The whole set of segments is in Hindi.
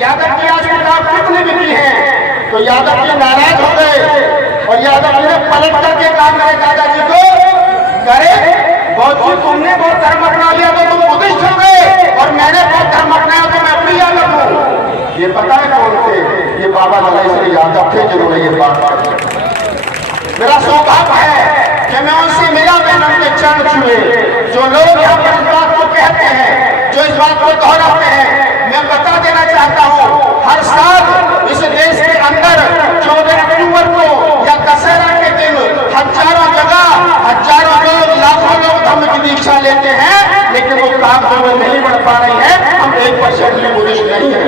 यादव की आज किताब कितनी बिकी है, तो यादव जी नाराज हो गए और यादव जी ने पलट करके कहा मेरे दादाजी को, करे बहुत जी तुमने बहुत धर्म अपना लिया तो तुम बुद्धिस्ट हो गए और मैंने बहुत धर्म अपनाया तो मैं अपनी यादव हूँ। ये पता है कौन थे? ये बाबा ललाई श्री यादव थे जिन्होंने ये बात कही। मेरा सौभाग्य है कि मैं उनसे मिला, मैंने उनके चरण छुए। जो लोग यहाँ पर इस बात को कहते हैं, जो इस बात को दोहराते हैं, मैं बता देना चाहता हूँ, हर साल इस देश के अंदर 14 अक्टूबर को या दशहरा के दिन हजारों जगह हजारों लोग, लाखों लोग धर्म की दीक्षा लेते हैं, लेकिन वो काम में नहीं बढ़ पा रही है। हम 1% भी बुद्धिस्ट नहीं है।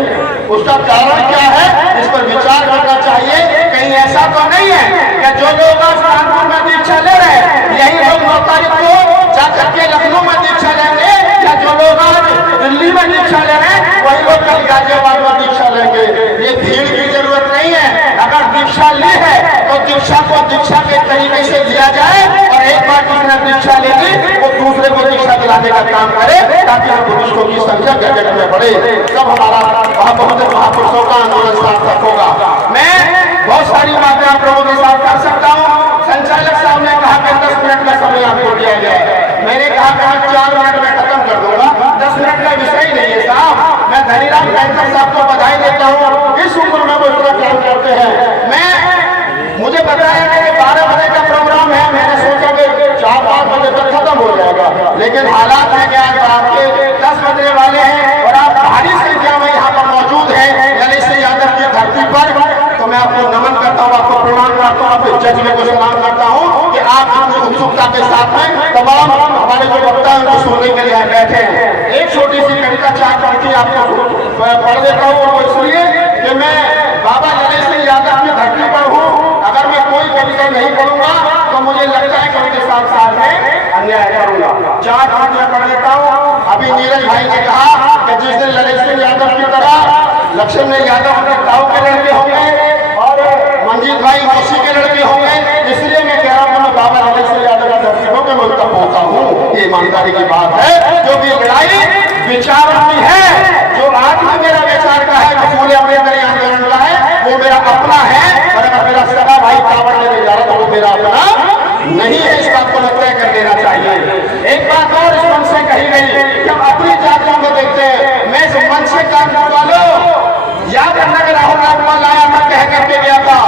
उसका कारण क्या है, इस पर विचार करना चाहिए। कहीं ऐसा तो नहीं है कि जो लोग आज कानपुर में दीक्षा ले रहे हैं यही लोग 9 तारीख को जाकर के लखनऊ में दीक्षा लेंगे, या जो लोग आज दिल्ली में दीक्षा ले रहे हैं वही लोग कल गाजियाबाद में दीक्षा लेंगे। ये भीड़ की जरूरत नहीं है। अगर दीक्षा ली है तो दीक्षा को दीक्षा के तरीके से दिया जाए और एक बार जिसने दीक्षा ले ली वो दूसरे को दीक्षा दिलाने का काम करे, ताकि हम बुद्धिस्टों की संख्या जगत में बढ़े। तब हमारा बहुत महापुरुषों का आंदोलन सार्थक होगा। मैं बहुत सारी बातें आप लोगों के साथ कर सकता हूँ। संचालक साहब ने कहा कि 10 मिनट का समय आपको दिया गया है। मैंने कहा कि मैं 4 मिनट में खत्म कर दूंगा। 10 मिनट का विषय ही नहीं है साहब। मैं धनीराम कैंसर साहब को बधाई देता हूँ, इस उम्र में वो इतना काम करते हैं। मुझे बताया गया कि 12 बजे का प्रोग्राम है, मैंने सोचा कि 4-5 बजे तक खत्म हो जाएगा, लेकिन हालात है कि आज आपके 10 बजने वाले हैं और आप भारी संख्या में यहाँ पर मौजूद हैं ललाई श्री यादव की धरती पर। तो मैं आपको नमन करता हूँ, आपको प्रणाम करता हूँ, आपके जज में को सलाम करता हूँ कि आप अपनी उत्सुकता के साथ में तमाम हमारे जो वक्ता है उनको सुनने के लिए बैठे हैं। एक छोटी सी कविता 4 पंक्ति आपको पढ़ देता हूँ, वो इसलिए कि मैं बाबा ललाई श्री यादव की धरती पर हूँ। अगर मैं कोई कविता नहीं पढ़ूंगा तो मुझे लगता है कि उनके साथ में अन्याय करूंगा। 4 पंक्तियां पढ़ देता हूँ। अभी नीरज भाई ने कहा कि जिस दिन ललाई श्री यादव की तरह लक्ष्मण यादव अपने ताऊ के लड़के होंगे और मंजीत भाई मौसी के लड़के होंगे, इसलिए मैं कह रहा हूँ मैं बाबा ललाई श्री यादव की धरती पर मैं उनका पोता हूँ। ये ईमानदारी की बात है। जो भी लड़ाई विचार की है, जो आदमी मेरा विचार का है, जो पूरे अपने आंदोलन का है, वो मेरा अपना है। और अगर मेरा सगा भाई कावड़ लेने जा रहा तो वो मेरा अपना नहीं है। इस बात को तय कर देना चाहिए। एक बात और इस मंच से कही गई कि हम अपनी जातियों को देखते हैं। मैं इस मंच से कानपुर वालों याद रखना कि राहुल नागपाल आया था, कह करके गया था,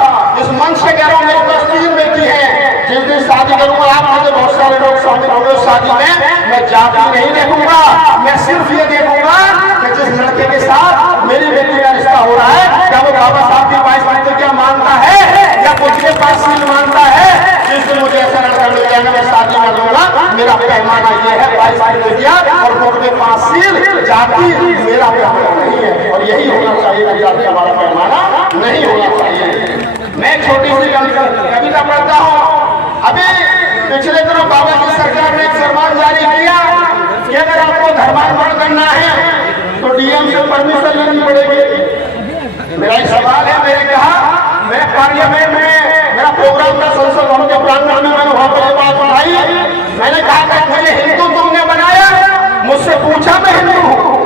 इस मंच से कह रहा हूँ मेरे पास 3 बेटी है। जिस दिन शादी करूंगा आप मुझे बहुत सारे लोग शामिल होंगे उस शादी में, मैं जाति नहीं देखूंगा, मैं सिर्फ ये देखूंगा कि जिस लड़के के साथ मेरी बेटी का रिश्ता हो रहा है क्या वो बाबा साहब की 22 प्रतिज्ञा मानता है या कुछ के पास सील मानता है। जिस दिन मुझे ऐसा लड़का मिल जाएगा मैं शादी कर दूंगा। मेरा पैमाना ये है 22 प्रतिज्ञा और कुछ के पास सील। जाति मेरा पैमाना नहीं है और यही होना चाहिए। जाति हमारा पैमाना नहीं होना चाहिए। मैं छोटी सी कविता पढ़ता हूँ। अभी पिछले दिनों बाबा की सरकार ने एक फरमान जारी किया कि अगर आपको धर्मांतरण करना है तो डीएम से परमिशन लेनी पड़ेगी। मेरा एक सवाल है, मैंने कहा मैं पार्लियामेंट में मेरा प्रोग्राम था संसद भवन के प्रांगण में, मैंने वहां पर बात उठाई। मैंने कहा कि मुझे हिंदू तुमने बनाया, मुझसे पूछा मैं हिंदू हूँ?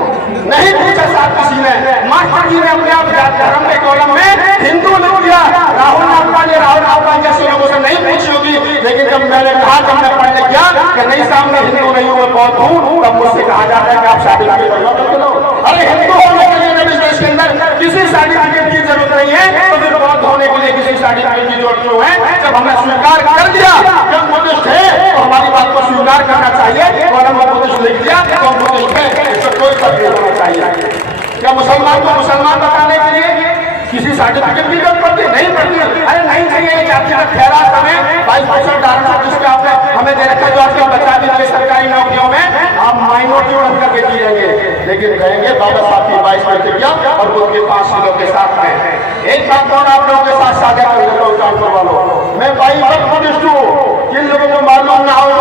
नहीं पूछा साहब किसी ने। मास्टर जी ने अपने आप धर्म के कॉलम में हिंदू लिख दिया। राहुल नागपाल जैसे लोगों से नहीं पूछी होगी, लेकिन जब मैंने कहा, जब मैं पढ़ने गया कि नहीं साहब मैं हिंदू नहीं हूँ मैं बौद्ध हूँ, तब मुझसे कहा जाता है कि आप शादी करके लो। अरे हिंदू होने के लिए जब इस देश के अंदर किसी सर्टिफिकेट की जरूरत नहीं है तो फिर बौद्ध होने के लिए किसी सर्टिफिकेट की जरूरत क्यों है? जब हमने स्वीकार कर दिया कि हम बुद्धिस्ट है तो हमारी बात को स्वीकार करना चाहिए। और हम बुद्धिस्ट लिख दिया तो हम बुद्धिस्ट है, इसमें कोई फर्क नहीं होना चाहिए। क्या मुसलमान को मुसलमान बताने के लिए किसी सर्टिफिकेट की जरूरत पड़ती है? नहीं पड़ती। अरे नहीं चाहिए जातिगत खैरात हमें 22% डालना जिसका आपने हमें दे रखा, जो आजकल बचा दीजिए सरकारी नौकरियों में आप माइनॉरिटी उड़ करके जी रहेंगे, लेकिन रहेंगे बाबा साहब की 22 प्रतिज्ञा और बुद्ध के 5 शीलों के साथ में। एक बात और आप लोगों के साथ साझा कर देता हूँ कानपुर वालों, मैं भाई बुद्धिस्ट हूँ। जिन लोगों को मालूम ना हो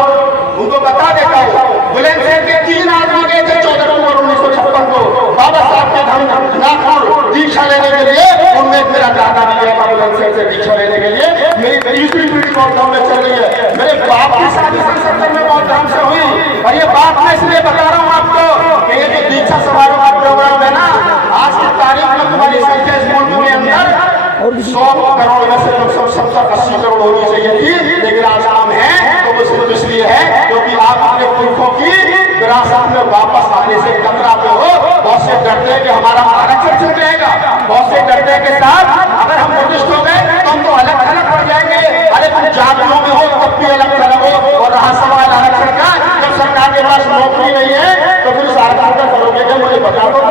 उनको बता देता हूँ। बुलंदशहर के 3 आदमी गए थे 14 नवंबर 1956 को बाबा साहब के धाम नागपुर दीक्षा लेने के लिए। उनमें मेरा दादा भी गया था बुलंदशहर से दीक्षा लेने के लिए। मेरी 30वीं पीढ़ी बहुत धाम में चल रही है। मेरे बाप की शादी 1970 में बहुत धाम से हुई। और ये बात मैं इसलिए बता रहा हूँ आपको कि ये जो दीक्षा समारोह का प्रोग्राम है ना, आज की तारीख में हमारा आरक्षण छूट जाएगा। बहुत से डरने के साथ अगर हम बुद्धिस्ट हो गए तो हम तो अलग अलग पड़ जाएंगे। अरे तुम जातियों में हो तब भी अलग अलग हो। और रहा सवाल आरक्षण का, जब सरकार के पास नौकरी नहीं है तो फिर इस आरक्षण का करोगे क्या, मुझे बता दो।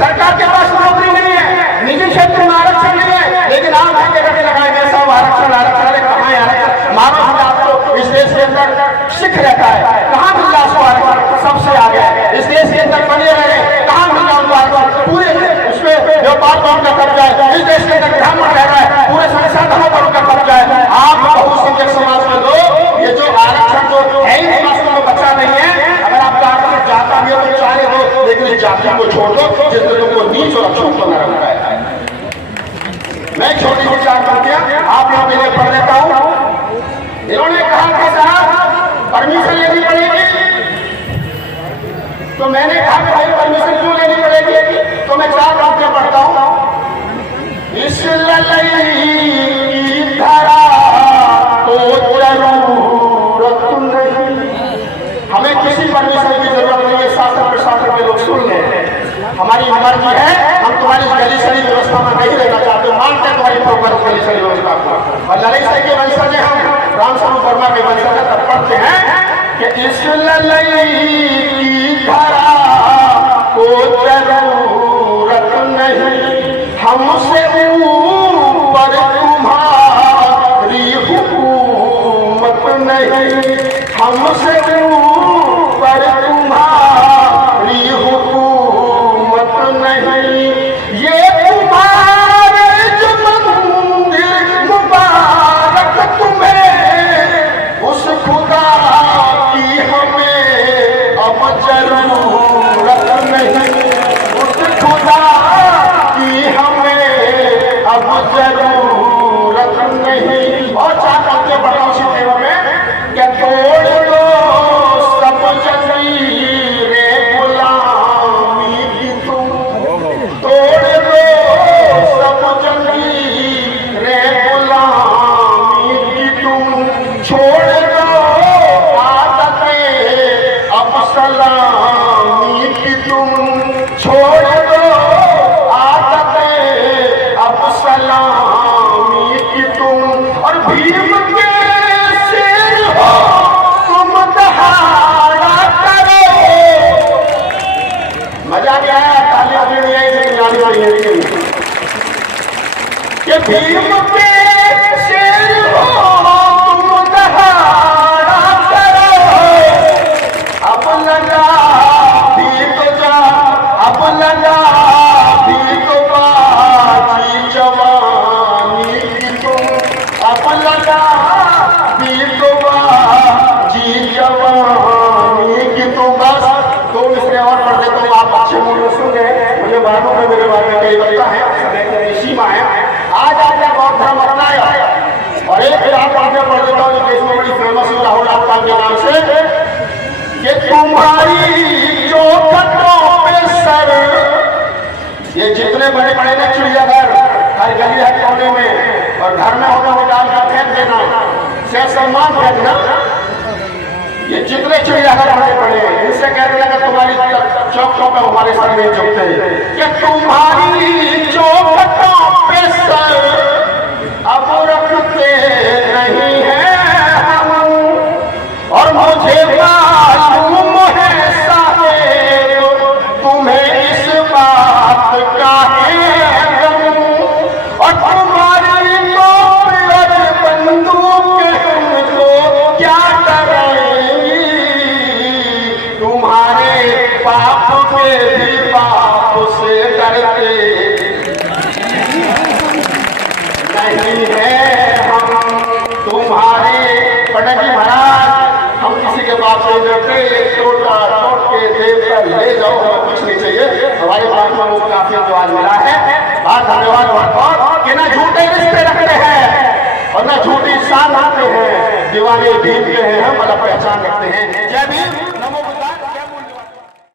सरकार के पास नौकरी नहीं है, निजी क्षेत्र में आरक्षण नहीं है, लेकिन आप कहते लगाएंगे सब आरक्षण आरक्षण। अरे कहाँ है आरक्षण? मानो हमें आपको इस देश के अंदर सिख रहता है, कहाँ मिल रहा उसको आरक्षण? सबसे आगे इस देश के अंदर बने रहे, कहाँ मिल रहा उनको आरक्षण? पूरे उसमें व्यापार पर उनका कब्जा है। इस देश के अंदर ब्राह्मण रह रहा है, पूरे संसाधनों पर उनका कब्जा है। आप बहुसंख्यक समाज में लोग ये जो आरक्षण जो है ही वास्तव में बचा नहीं है। अगर आपका आरक्षण जाता भी हो तो चाहे हो, लेकिन इस जाति को छोड़ दो जिसने तुमको नीच और अक्षुण को न रखा है। मैं छोटी सी चार पंक्तियां आप लोगों के लिए पढ़ लेता हूं। इन्होंने कहा कि साहब परमिशन लेनी पड़ेगी, तो मैंने कहा कि भाई परमिशन क्यों लेनी पड़ेगी? तो मैं चार पंक्तियां पढ़ता हूं। इस ललई की धरा को जरूरत नहीं, हमें किसी परमिशन की जरूरत नहीं है। शासन प्रशासन के लोग सुन लें, हमारी मर्जी है, हम तुम्हारी गलीसरी व्यवस्था में नहीं रहना चाहते, मानते हैं तुम्हारी प्रोपर गलीसरी व्यवस्था को। और लड़ाई से के वंशज हैं हम, रामस्वरूप वर्मा के वंशज हैं, तब पढ़ते हैं कि इस लड़ाई की धारा को जरूरत नहीं, हमसे ऊपर तुम्हारी हुकूमत नहीं, हमसे ऊपर तुम्हारी हुकूमत नहीं। ये तुम्हारे जो मंदिर मुबारक तुम्हें, उस खुदा की हमें अब जरूरत नहीं, उस खुदा की हमें अब जरूरत नहीं। और चार पंक्तियां पढ़ा उसी तेवर में, क्या तोड़ दो सब जंजीरें गुलामी की तुम, तोड़ दो सब जंजीरें गुलामी की तुम, छोड़ दो आदतें अब सलामी की तुम, छोड़ दो आदतें अब सलामी की तुम। और भीम के शेर हो तुम दहाड़ा करो। मजा क्या है, तालियां नहीं आई लेकिन गाली वाली है कि भीम के शेर हो तुम दहाड़ा करो। अब लगा भी तो जा, अब लगा भी तो बाजी जवानी की तुम, अब लगा भी तो बाजी जवानी की तुम। बस दो मिसरे और पढ़ देता हूँ, आप अच्छे मूड में सुन गए। मुझे मालूम है मेरे बारे में कई बता है, समय की सीमा है। आज आपका बहुत धर्म अपनाया और एक फिर आप आगे पढ़ देता हूँ, देश में बड़ी फेमस है राहुल आपका के नाम से, कि तुम्हारी जो खतों पे सर, ये जितने बड़े बड़े ना चिड़ियाघर हर गली हर कोने में और घर में होता हो डाल का फेंक देना, से सम्मान फेंकना, ये जितने चिड़ियाघर बड़े बड़े इनसे कह देना कि तुम्हारी चौक चौक पे हमारे सर नहीं झुकते, कि तुम्हारी चौखटों पे सर अब रखते नहीं है हम। और मुझे मालूम है साहेब तुम्हें इस बात का है गम, और तुम्हारी तो बंदूक हमको क्या करेंगी, तुम्हारे बाप के भी बाप से डरते नहीं है हम। तुम्हारे पंडित जी महाराज, हम किसी के बाप से डरते, एक टोटा टोट के देव कर ले जाओ, हमें कुछ नहीं चाहिए। हमारे पास में वो काफी जवाब मिला है। बात धन्यवाद बहुत कि ना झूठे रिश्ते रखते हैं और ना झूठी शान आते हैं, दीवाने भीम के हैं हम, अलग पहचान रखते हैं। जय भीम।